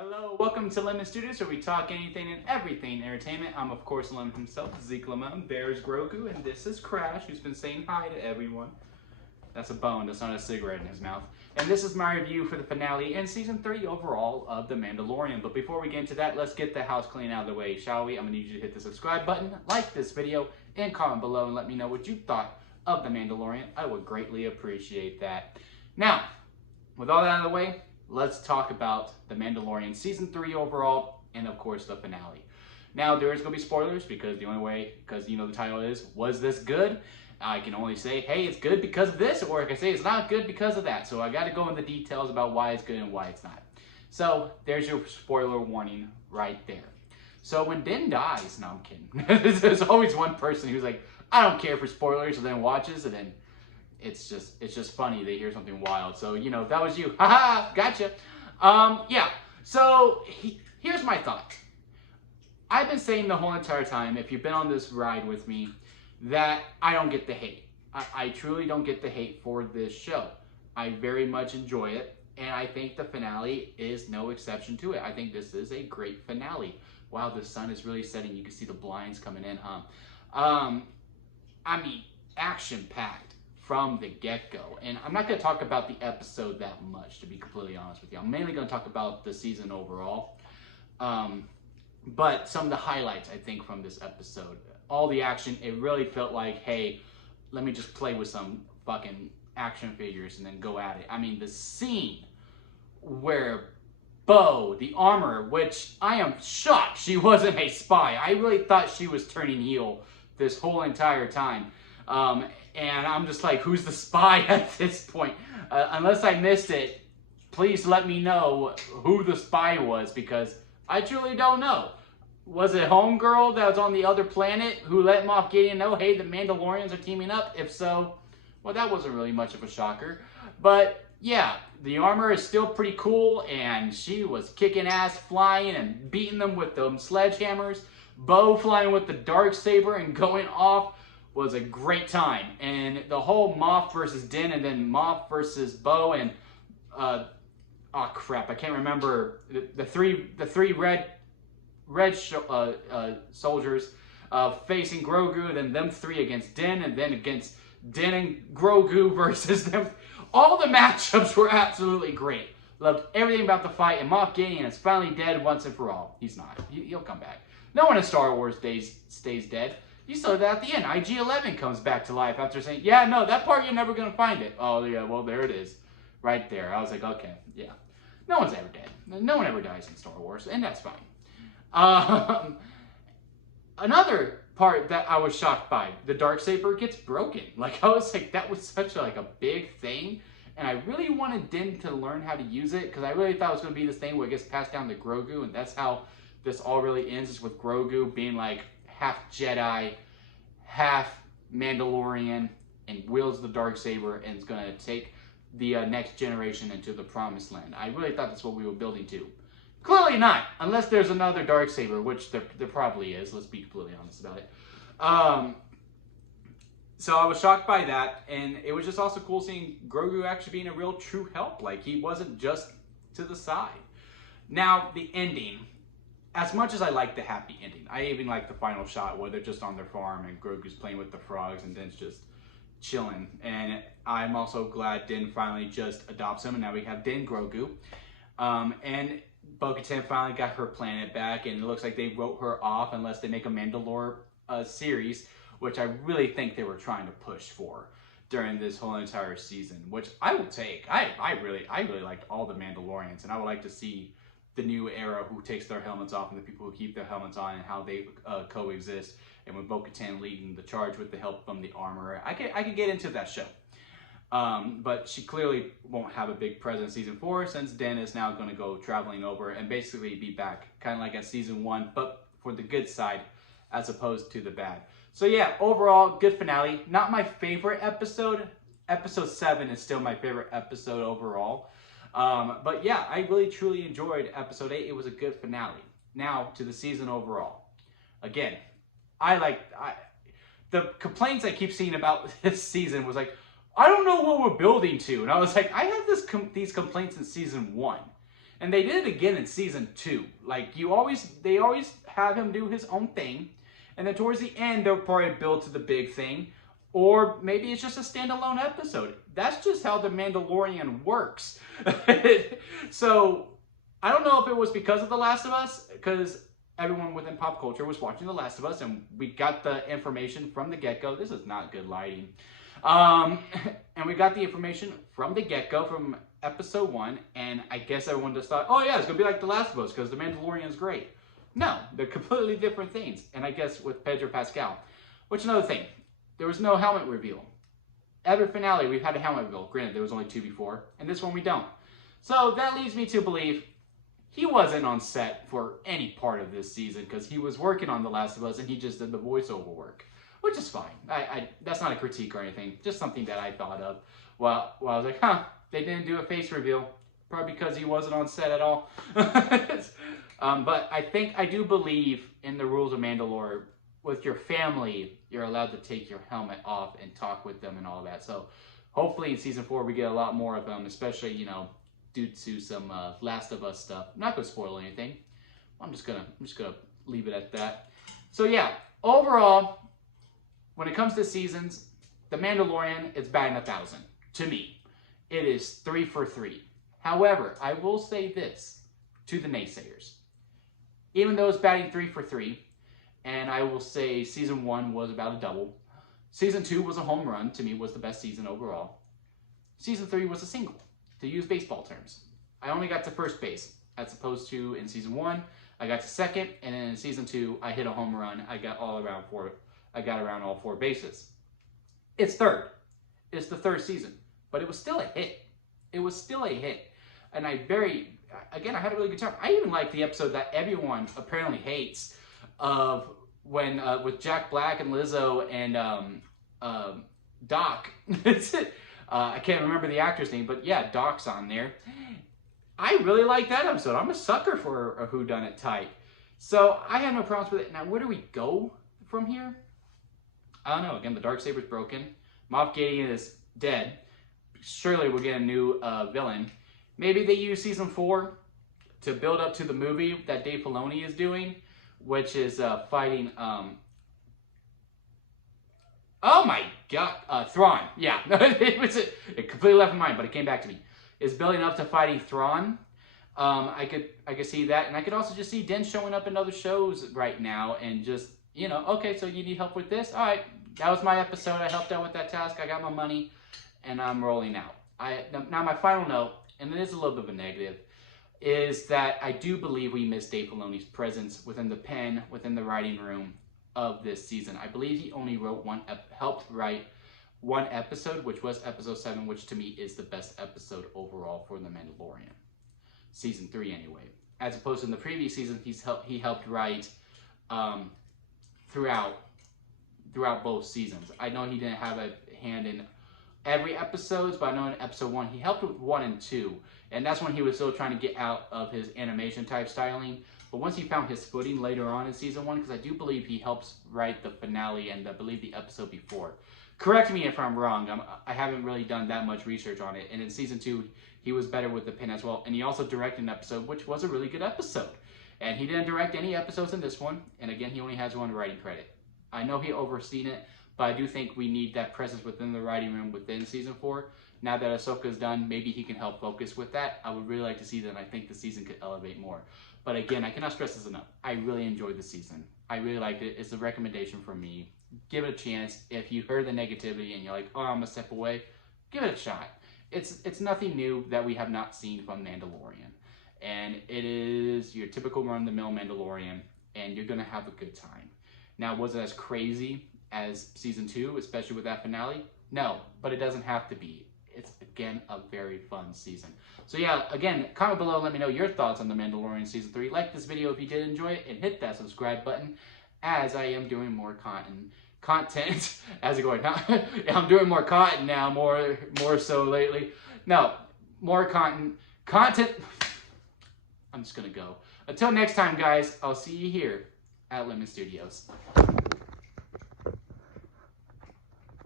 Hello, welcome to Lemon Studios, where we talk anything and everything entertainment. I'm, of course, Lemon himself, Zeke Lemon. There's Grogu, and this is Crash, who's been saying hi to everyone. That's a bone, that's not a cigarette in his mouth. And this is my review for the finale and Season 3 overall of The Mandalorian. But before we get into that, let's get the house clean out of the way, shall we? I'm going to need you to hit the subscribe button, like this video, and comment below and let me know what you thought of The Mandalorian. I would greatly appreciate that. Now, with all that out of the way, let's talk about The Mandalorian Season 3 overall, and of course the finale. Now, there is going to be spoilers, because the only way, because you know the title is, was this good? I can only say, hey, it's good because of this, or I can say it's not good because of that. So I got to go into details about why it's good and why it's not. So there's your spoiler warning right there. So when Din dies, no, I'm kidding. There's always one person who's like, I don't care for spoilers, and then watches, and then it's just funny. They hear something wild. So, you know, if that was you, haha, gotcha. Yeah, so here's my thought. I've been saying the whole entire time, if you've been on this ride with me, that I don't get the hate. I truly don't get the hate for this show. I very much enjoy it, and I think the finale is no exception to it. I think this is a great finale. Wow, the sun is really setting. You can see the blinds coming in, huh? I mean, action-packed from the get-go. And I'm not going to talk about the episode that much, to be completely honest with you. I'm mainly going to talk about the season overall. But some of the highlights, I think, from this episode. All the action, it really felt like, hey, let me just play with some fucking action figures and then go at it. I mean, the scene where Bo, the armor, which I am shocked she wasn't a spy. I really thought she was turning heel this whole entire time. And I'm just like, who's the spy at this point? Unless I missed it, please let me know who the spy was, because I truly don't know. Was it Homegirl that was on the other planet who let Moff Gideon know, hey, the Mandalorians are teaming up? If so, well, that wasn't really much of a shocker. But yeah, the armor is still pretty cool, and she was kicking ass, flying and beating them with them sledgehammers. Bo flying with the darksaber and going off was a great time. And the whole Moff versus Din, and then Moff versus Bo, and oh crap, I can't remember the three red soldiers facing Grogu, then them three against Din, and then against Din and Grogu versus them. All the matchups were absolutely great. Loved everything about the fight, and Moff Gideon is finally dead once and for all. He's not. He'll come back. No one in Star Wars stays dead. You saw that at the end. IG-11 comes back to life after saying, yeah, no, that part you're never going to find it. Oh, yeah, well, there it is. Right there. I was like, okay, yeah. No one's ever dead. No one ever dies in Star Wars, and that's fine. Another part that I was shocked by, the darksaber gets broken. Like, I was like, that was such a big thing, and I really wanted Din to learn how to use it, because I really thought it was going to be this thing where it gets passed down to Grogu, and that's how this all really ends, is with Grogu being like half Jedi, half Mandalorian, and wields the darksaber and is going to take the next generation into the promised land. I really thought that's what we were building to. Clearly not, unless there's another darksaber, which there probably is. Let's be completely honest about it. So I was shocked by that, and it was just also cool seeing Grogu actually being a real true help. Like, he wasn't just to the side. Now, the ending. As much as I like the happy ending, I even like the final shot where they're just on their farm and Grogu's playing with the frogs and Din's just chilling. And I'm also glad Din finally just adopts him, and now we have Din Grogu. And Bo-Katan finally got her planet back, and it looks like they wrote her off unless they make a Mandalore series, which I really think they were trying to push for during this whole entire season, which I will take. I really liked all the Mandalorians, and I would like to see the new era, who takes their helmets off and the people who keep their helmets on, and how they coexist, and with Bo-Katan leading the charge with the help from the armorer. I could get into that show. But she clearly won't have a big presence in Season 4, since Din is now going to go traveling over and basically be back, kind of like at Season 1, but for the good side, as opposed to the bad. So yeah, overall, good finale. Not my favorite episode. Episode 7 is still my favorite episode overall. But yeah, I really truly enjoyed Episode 8. It was a good finale. Now, to the season overall. Again, the complaints I keep seeing about this season was like, I don't know what we're building to. And I was like, I had these complaints in Season 1. And they did it again in season 2. Like, they always have him do his own thing. And then towards the end, they'll probably build to the big thing. Or maybe it's just a standalone episode. That's just how The Mandalorian works. So, I don't know if it was because of The Last of Us, because everyone within pop culture was watching The Last of Us, and we got the information from the get-go. This is not good lighting. And we got the information from the get-go, from episode 1, and I guess everyone just thought, oh yeah, it's going to be like The Last of Us, because The Mandalorian's great. No, they're completely different things. And I guess with Pedro Pascal. Which, another thing, there was no helmet reveal. Every finale, we've had a helmet reveal. Granted, there was only 2 before, and this one we don't. So that leads me to believe he wasn't on set for any part of this season, because he was working on The Last of Us, and he just did the voiceover work. Which is fine. That's not a critique or anything. Just something that I thought of. Well, I was like, huh, they didn't do a face reveal. Probably because he wasn't on set at all. But I do believe in the rules of Mandalore. With your family, you're allowed to take your helmet off and talk with them and all that. So hopefully in season 4 we get a lot more of them, especially, you know, due to some Last of Us stuff. I'm not gonna spoil anything. I'm just gonna leave it at that. So yeah, overall, when it comes to seasons, The Mandalorian is batting 1,000 to me. It is 3 for 3. However, I will say this to the naysayers. Even though it's batting 3 for 3, and I will say season 1 was about a double. Season 2 was a home run. To me, was the best season overall. Season 3 was a single, to use baseball terms. I only got to first base, as opposed to in season 1, I got to second, and then in season 2, I hit a home run. I got around all 4 bases. It's third. It's the 3rd season, but it was still a hit. It was still a hit, and I had a really good time. I even liked the episode that everyone apparently hates, of when with Jack Black and Lizzo and Doc. I can't remember the actor's name, but yeah, Doc's on there. I really like that episode. I'm a sucker for a whodunit type. So I had no problems with it. Now, where do we go from here? I don't know. Again, the Darksaber's broken. Moff Gideon is dead. Surely we'll get a new villain. Maybe they use season 4 to build up to the movie that Dave Filoni is doing, which is fighting, oh my god, Thrawn. Yeah, it completely left my mind, but it came back to me. Is building up to fighting Thrawn. I could see that, and I could also just see Den showing up in other shows right now, and just, you know, okay, so you need help with this? All right, that was my episode. I helped out with that task. I got my money, and I'm rolling out. Now my final note, and it is a little bit of a negative, is that I do believe we missed Dave Filoni's presence within the pen, within the writing room of this season. I believe he only helped write 1 episode, which was episode 7, which to me is the best episode overall for The Mandalorian. Season 3 anyway. As opposed to in the previous season, he helped write throughout both seasons. I know he didn't have a hand in every episodes, but I know in episode 1 he helped with 1 and 2, and that's when he was still trying to get out of his animation type styling. But once he found his footing later on in season 1, because I do believe he helps write the finale and I believe the episode before. Correct me if I'm wrong. I haven't really done that much research on it. And in season 2, he was better with the pen as well. And he also directed an episode, which was a really good episode. And he didn't direct any episodes in this one. And again, he only has 1 writing credit. I know he overseen it, but I do think we need that presence within the writing room within season 4. Now that Ahsoka's done, maybe he can help focus with that. I would really like to see that, and I think the season could elevate more. But again, I cannot stress this enough. I really enjoyed the season. I really liked it. It's a recommendation from me. Give it a chance. If you heard the negativity and you're like, oh, I'm going to step away, give it a shot. It's nothing new that we have not seen from Mandalorian. And it is your typical run-of-the-mill Mandalorian, and you're going to have a good time. Now, was it as crazy as season 2, especially with that finale? No, but it doesn't have to be. It's, again, a very fun season. So yeah, again, comment below, let me know your thoughts on The Mandalorian Season 3. Like this video if you did enjoy it, and hit that subscribe button, as I am doing more content as it going. I'm doing more content now, more so lately. No, more content. I'm just gonna go. Until next time, guys, I'll see you here at Lemon Studios.